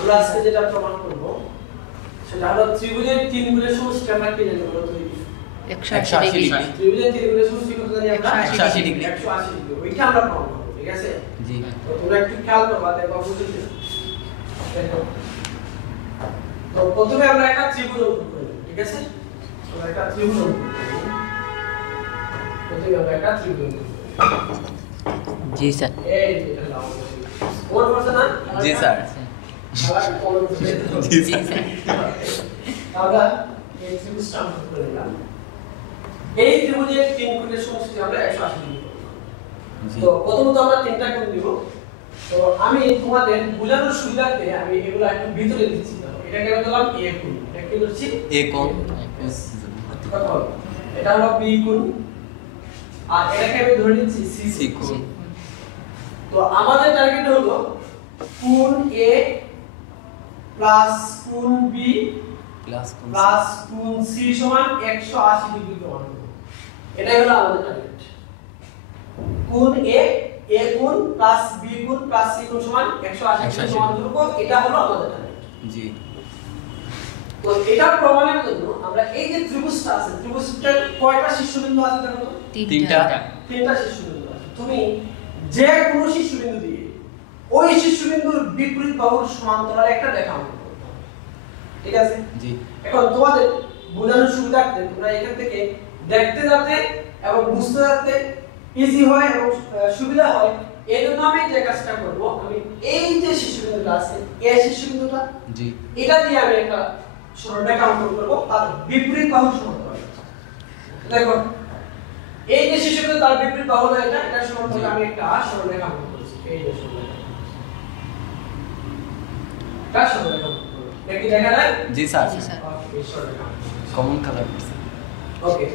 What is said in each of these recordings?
আমরা আজকে যেটা প্রমাণ করব সেটা হলো ত্রিভুজের তিন গুণের সমষ্টি আমরা কি জানি বলো তো 180 ডিগ্রি। ত্রিভুজের তিন গুণের সমষ্টি কত জানি আমরা 180 ডিগ্রি। 180 ডিগ্রি ওইটা আমরা প্রমাণ করব ঠিক আছে জি। তো তোমরা একটু খেয়াল করবা দেখো বুঝতে দেখো তো প্রথমে আমরা একটা ত্রিভুজ অঙ্কন করব ঠিক আছে আমরা একটা ত্রিভুজ অঙ্কন করব প্রথমে আমরা একটা ত্রিভুজ অঙ্কন করব জি স্যার। এই যেটা লাও ওর বলছ না জি স্যার। জি স্যার আমরা এই ত্রিভুজটা অঙ্কন করে নিলাম এই ত্রিভুজের তিন কোণের সমষ্টি আমরা 180 ডিগ্রি করব তো প্রথমত আমরা তিনটা কোণ দিব তো আমি তোমাদের বোঝানোর সুবিধার্থে আমি এগুলো একটু ভিতরে দিচ্ছি এটা কেন দিলাম a কোণ এটা কি করছি a কোণ এটা হলো b কোণ আর এটাকে আমি ধরে নিচ্ছি c কোণ তো আমাদের টার্গেট হলো কোণ a প্লাস কোণ b প্লাস কোণ c সমান 180 ডিগ্রি প্রমাণ করব এটাই হলো আমাদের টার্গেট কোণ a কোণ প্লাস b কোণ প্লাস c কোণ সমান 180 ডিগ্রি প্রমাণ করব এটা হলো আমাদের টার্গেট জি। তো এটা প্রমাণের জন্য আমরা এই যে ত্রিভুজটা আছে ত্রিভুজটার কয়টা শীর্ষবিন্দু আছে দেখো তো তিনটা শীর্ষবিন্দু আছে তুমি যে কোনো শীর্ষবিন্দু দিয়ে ওই শীর্ষবিন্দুর বিপরীত বাহুর সমান্তরালে একটা রেখা অঙ্কন করতে হবে ঠিক আছে জি। এখন তোমাদের বোঝানোর সুবিধার্থে তোমরা এখান থেকে দেখতে যাতে এবং বুঝতে যাতে ইজি হয় এবং সুবিধা হয় এই জন্য আমি যে কাজটা করব আমি এই যে শীর্ষবিন্দুটা আছে এই শীর্ষবিন্দুটা জি এটা দিয়ে আমি একটা সরলরেখা অঙ্কন করব তার বিপরীত বাহুর সমান্তরালে দেখো এই যে শীর্ষবিন্দু তার বিপরীত বাহু না এটা সমান্তরালে আমি একটা সরলরেখা অঙ্কন করছি এই যে সরলরেখা এটা সরলরেখা অঙ্কন করব দেখি দেখা যায় জি স্যার। এই সরলরেখা কমন কালার ওকে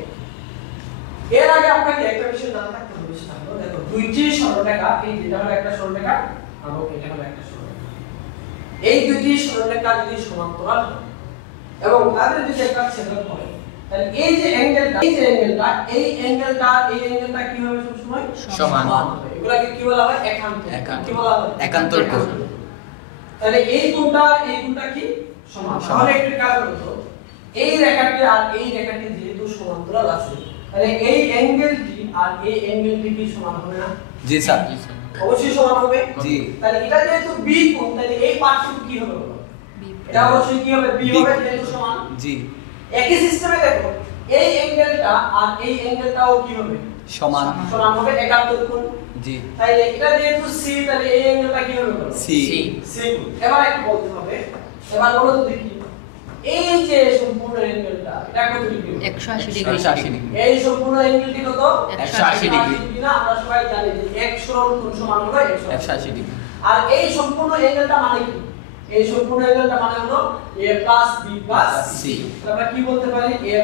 এর আগে আপনাকে একটা বিষয় জানা থাকতে হবে সেটা হলো দেখো দুইটি সরলরেখা এই যেটা হলো একটা সরলরেখা এবং এটা হলো একটা সরলরেখা এই দুইটি সরলরেখা যদি সমান্তরাল হয় এবং তাদের যদি একটা ছেদক হয় তাহলে এই যে অ্যাঙ্গেলটা এই অ্যাঙ্গেলটা কি হবে সব সময় সমান হবে এগুলাকে কি বলা হয় একান্তর কি বলা হয় একান্তর কোণ। তাহলে এই কোণটা কি সমান তাহলে একটু কাজ করো এই রেখাটি আর এই রেখাটি যেহেতু সমান্তরাল আছে তাহলে এই অ্যাঙ্গেলটি আর এই অ্যাঙ্গেলটি কি সমান হবে না জি স্যার। অবশ্যই সমান হবে জি। তাহলে এটা যেহেতু b কোণ তাহলে এই পার্থক্য কি হবে বলো এটা অবশ্যই কি হবে b হবে যেহেতু সমান জি। একই সিস্টেমে দেখো এই অ্যাঙ্গেলটা আর এই অ্যাঙ্গেলটাও কি হবে সমান হবে একান্তর কোণ জি। তাহলে এটা যেহেতু c তাহলে এই অ্যাঙ্গেলটা কি হবে বলো c কোণ এবার একটু বলতে হবে এবার বলো তো দেখি এই যে সম্পূর্ণ অ্যাঙ্গেলটা এটা কত ডিগ্রি 180 ডিগ্রি। এই সম্পূর্ণ অ্যাঙ্গেলটি কত 180 ডিগ্রি। না আমরা সবাই জানি যে এক সরল কোণ সমান হলো 180 ডিগ্রি। আর এই সম্পূর্ণ অ্যাঙ্গেলটা মানে কি এই সম্পূর্ণ অ্যাঙ্গেলটা মানে হলো a b c তাহলে আমরা কি বলতে পারি a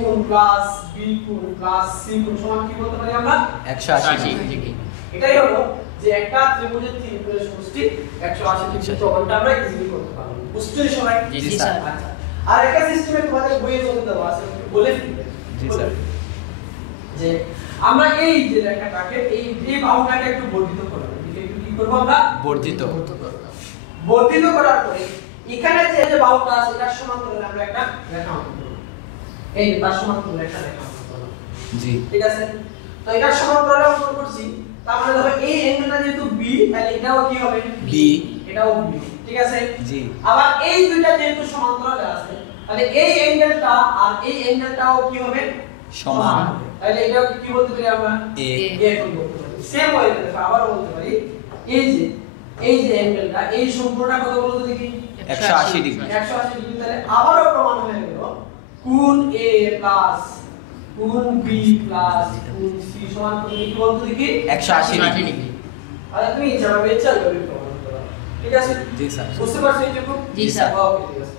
কোণ প্লাস b কোণ প্লাস c কোণ সমান কি বলতে পারি আমরা 180 ডিগ্রি। এটাই হলো যে একটা ত্রিভুজের তিন কোণের সমষ্টি 180 ডিগ্রি প্রমাণটা আমরা ইজিলি করতে পারবো বুঝছেন সবাই জি স্যার। আচ্ছা আর একটা সিস্টেমে তোমাদের বইয়ের মধ্যে দেওয়া আছে বলে ফেলবে জি স্যার। যে আমরা এই যে রেখাটাকে এই বাহুটাকে একটু বর্ধিত করব একটু কি করব আমরা বর্ধিত করার পরে এখানে যে বাহুটা আছে এটার সমান্তরালে আমরা একটা রেখা অঙ্কন করব এই যে তার সমান্তরালে একটা রেখা অঙ্কন করব জি। ঠিক আছে তো এটার সমান্তরালে অঙ্কন করছি তার মানে দেখো এই অ্যাঙ্গেলটা যেহেতু b তাহলে এটাও কি হবে b এটাও b ঠিক আছে জি। আবার এই দুইটা যেহেতু সমান্তরালে আছে তাহলে এই অ্যাঙ্গেলটা আর এই অ্যাঙ্গেলটাও কি হবে সমান হবে তাহলে এটাও কি বলতে পারি আমরা a কোণ বলতে পারি সেম ওয়েতে দেখো আবার বলতে পারি এই যে অ্যাঙ্গেলটা এই সম্পূর্ণটা কত বলতো দেখি 180 ডিগ্রি। 180 ডিগ্রি তাহলে আবারও প্রমাণ হয়ে গেল কোণ a প্লাস কোণ b প্লাস কোণ c সমান কত কি বলতো দেখি 180 ডিগ্রি। আরে তুমি যাবে চাল প্রমাণ করো ঠিক আছে জি স্যার। বুঝতে পারছো এইটুকু জি স্যার। ওকে ঠিক আছে